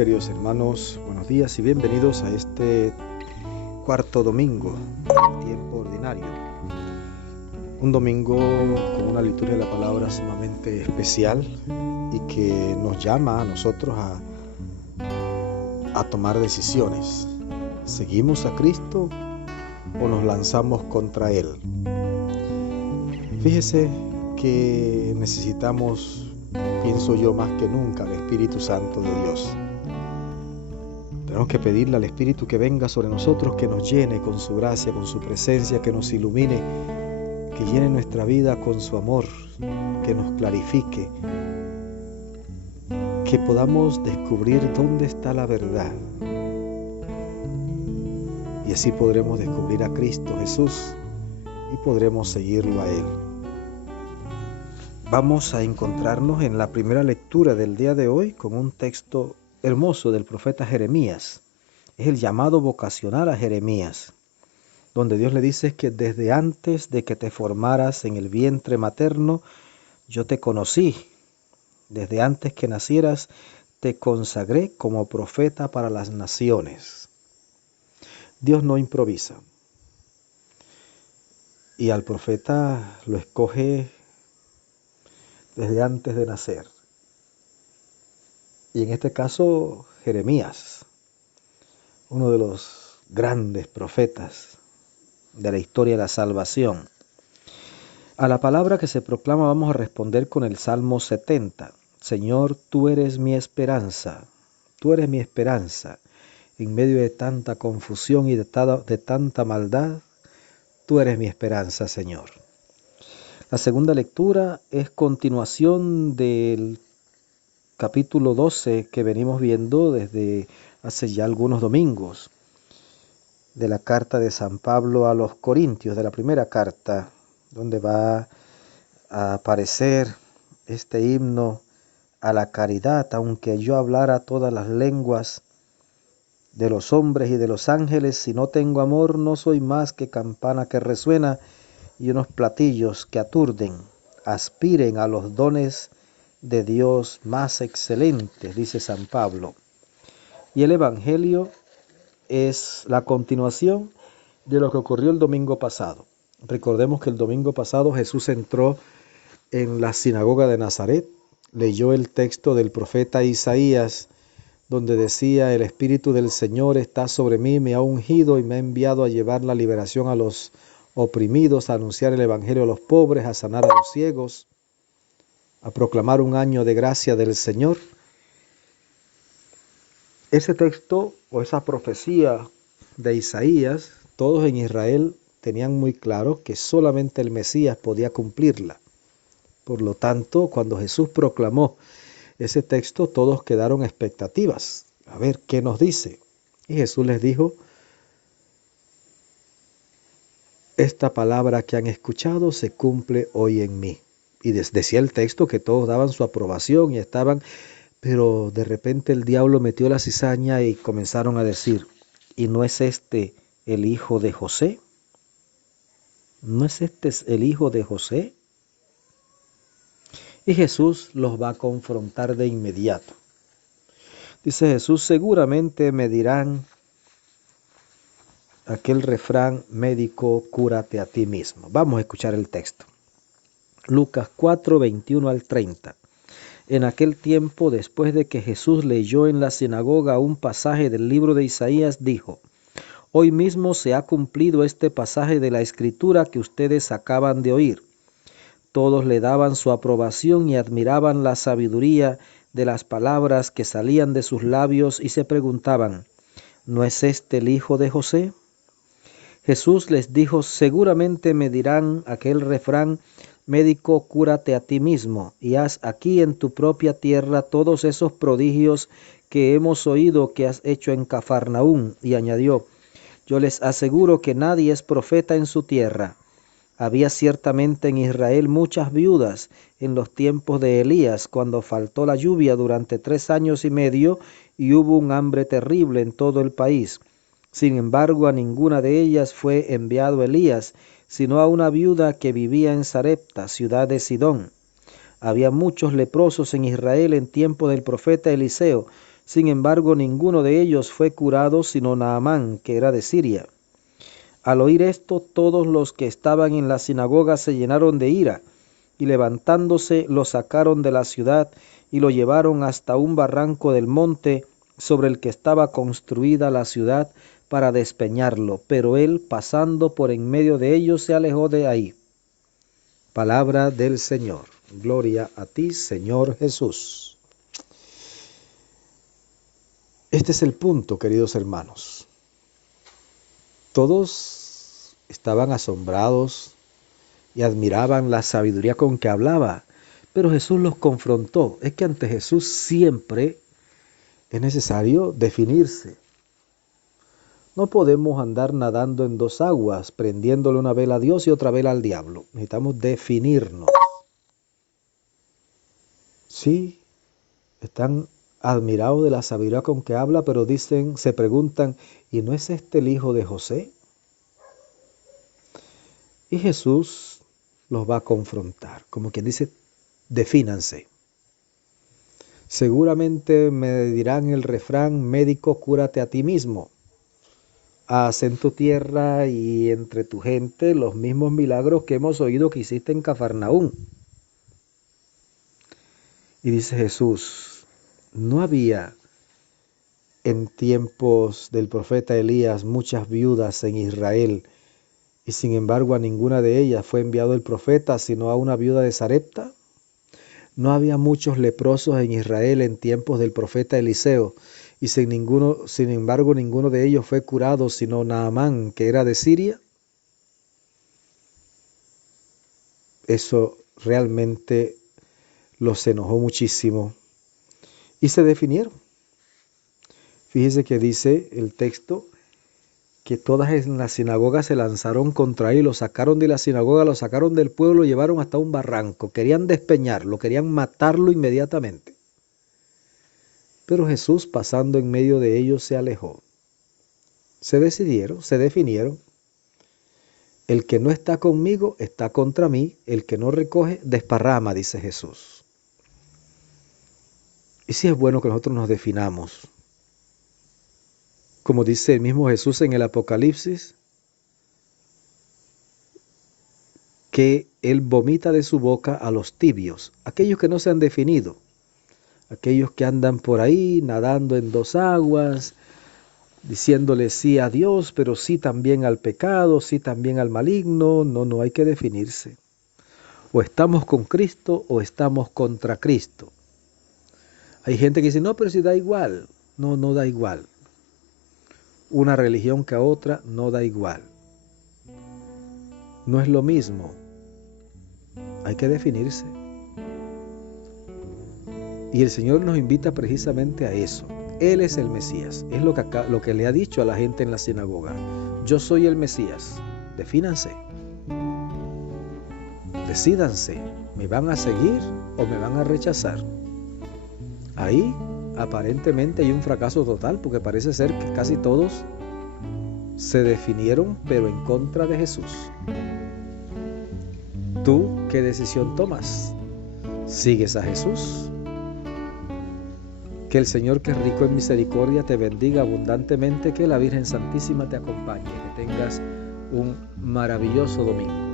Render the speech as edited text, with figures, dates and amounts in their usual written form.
queridos hermanos, buenos días y bienvenidos a este cuarto domingo del tiempo ordinario. Un domingo con una liturgia de la palabra sumamente especial y que nos llama a nosotros a tomar decisiones. ¿Seguimos a Cristo o nos lanzamos contra Él? Fíjese que necesitamos, pienso yo, más que nunca al Espíritu Santo de Dios. Tenemos que pedirle al Espíritu que venga sobre nosotros, que nos llene con su gracia, con su presencia, que nos ilumine, que llene nuestra vida con su amor, que nos clarifique, que podamos descubrir dónde está la verdad. Y así podremos descubrir a Cristo Jesús y podremos seguirlo a Él. Vamos a encontrarnos en la primera lectura del día de hoy con un texto hermoso del profeta Jeremías. Es el llamado vocacional a Jeremías, donde Dios le dice que desde antes de que te formaras en el vientre materno, yo te conocí. Desde antes que nacieras, te consagré como profeta para las naciones. Dios no improvisa. Y al profeta lo escoge desde antes de nacer. Y en este caso, Jeremías, uno de los grandes profetas de la historia de la salvación. A la palabra que se proclama vamos a responder con el Salmo 70. Señor, tú eres mi esperanza, tú eres mi esperanza. En medio de tanta confusión y de tanta maldad, tú eres mi esperanza, Señor. La segunda lectura es continuación del capítulo 12 que venimos viendo desde hace ya algunos domingos, de la carta de San Pablo a los Corintios, de la primera carta, donde va a aparecer este himno a la caridad. Aunque yo hablara todas las lenguas de los hombres y de los ángeles, si no tengo amor, no soy más que campana que resuena y unos platillos que aturden. Aspiren a los dones de Dios más excelentes, dice San Pablo. Y el Evangelio es la continuación de lo que ocurrió el domingo pasado. Recordemos que el domingo pasado Jesús entró en la sinagoga de Nazaret, leyó el texto del profeta Isaías, donde decía: el Espíritu del Señor está sobre mí, me ha ungido y me ha enviado a llevar la liberación a los oprimidos, a anunciar el Evangelio a los pobres, a sanar a los ciegos, a proclamar un año de gracia del Señor. Ese texto o esa profecía de Isaías, todos en Israel tenían muy claro que solamente el Mesías podía cumplirla. Por lo tanto, cuando Jesús proclamó ese texto, todos quedaron expectativas. A ver, ¿qué nos dice? Y Jesús les dijo: esta palabra que han escuchado se cumple hoy en mí. Y decía el texto que todos daban su aprobación y estaban, pero de repente el diablo metió la cizaña y comenzaron a decir: ¿y no es este el hijo de José? ¿No es este el hijo de José? Y Jesús los va a confrontar de inmediato. Dice Jesús: seguramente me dirán aquel refrán médico, cúrate a ti mismo. Vamos a escuchar el texto. Lucas 4, 21 al 30. En aquel tiempo, después de que Jesús leyó en la sinagoga un pasaje del libro de Isaías, dijo: hoy mismo se ha cumplido este pasaje de la Escritura que ustedes acaban de oír. Todos le daban su aprobación y admiraban la sabiduría de las palabras que salían de sus labios y se preguntaban: ¿no es este el hijo de José? Jesús les dijo: seguramente me dirán aquel refrán médico, cúrate a ti mismo y haz aquí en tu propia tierra todos esos prodigios que hemos oído que has hecho en Cafarnaúm. Y añadió: yo les aseguro que nadie es profeta en su tierra. Había ciertamente en Israel muchas viudas en los tiempos de Elías, cuando faltó la lluvia durante 3 años y medio y hubo un hambre terrible en todo el país. Sin embargo, a ninguna de ellas fue enviado Elías, sino a una viuda que vivía en Sarepta, ciudad de Sidón. Había muchos leprosos en Israel en tiempo del profeta Eliseo, Sin embargo, ninguno de ellos fue curado sino Naamán, que era de Siria. Al oír esto, todos los que estaban en la sinagoga se llenaron de ira, y levantándose lo sacaron de la ciudad y lo llevaron hasta un barranco del monte sobre el que estaba construida la ciudad para despeñarlo. Pero él, pasando por en medio de ellos, se alejó de ahí. Palabra del Señor. Gloria a ti, Señor Jesús. Este es el punto, queridos hermanos. Todos estaban asombrados y admiraban la sabiduría con que hablaba, pero Jesús los confrontó. Es que ante Jesús siempre es necesario definirse. No podemos andar nadando en dos aguas, prendiéndole una vela a Dios y otra vela al diablo. Necesitamos definirnos. Sí, están admirados de la sabiduría con que habla, pero se preguntan, ¿y no es este el hijo de José? Y Jesús los va a confrontar, como quien dice, defínanse. Seguramente me dirán el refrán, médico, cúrate a ti mismo. Haz en tu tierra y entre tu gente los mismos milagros que hemos oído que hiciste en Cafarnaúm. Y dice Jesús, ¿no había en tiempos del profeta Elías muchas viudas en Israel? Y sin embargo a ninguna de ellas fue enviado el profeta, sino a una viuda de Sarepta. ¿No había muchos leprosos en Israel en tiempos del profeta Eliseo? Y sin embargo ninguno de ellos fue curado, sino Naamán, que era de Siria. Eso realmente los enojó muchísimo y se definieron. Fíjese que dice el texto que todas en la sinagoga se lanzaron contra él, lo sacaron de la sinagoga, lo sacaron del pueblo, lo llevaron hasta un barranco, querían despeñarlo, querían matarlo inmediatamente. Pero Jesús, pasando en medio de ellos, se alejó. Se decidieron, se definieron. El que no está conmigo está contra mí, el que no recoge desparrama, dice Jesús. Y sí es bueno que nosotros nos definamos. Como dice el mismo Jesús en el Apocalipsis, que Él vomita de su boca a los tibios, aquellos que no se han definido, aquellos que andan por ahí nadando en dos aguas, diciéndole sí a Dios, pero sí también al pecado, sí también al maligno. No hay que definirse. O estamos con Cristo o estamos contra Cristo. Hay gente que dice, no, pero si da igual. No da igual. Una religión que a otra no da igual. No es lo mismo. Hay que definirse. Y el Señor nos invita precisamente a eso. Él es el Mesías. Es lo que le ha dicho a la gente en la sinagoga. Yo soy el Mesías. Defínanse. Decídanse. ¿Me van a seguir o me van a rechazar? Ahí aparentemente hay un fracaso total, porque parece ser que casi todos se definieron, pero en contra de Jesús. ¿Tú qué decisión tomas? ¿Sigues a Jesús? Que el Señor, que es rico en misericordia, te bendiga abundantemente, que la Virgen Santísima te acompañe, que tengas un maravilloso domingo.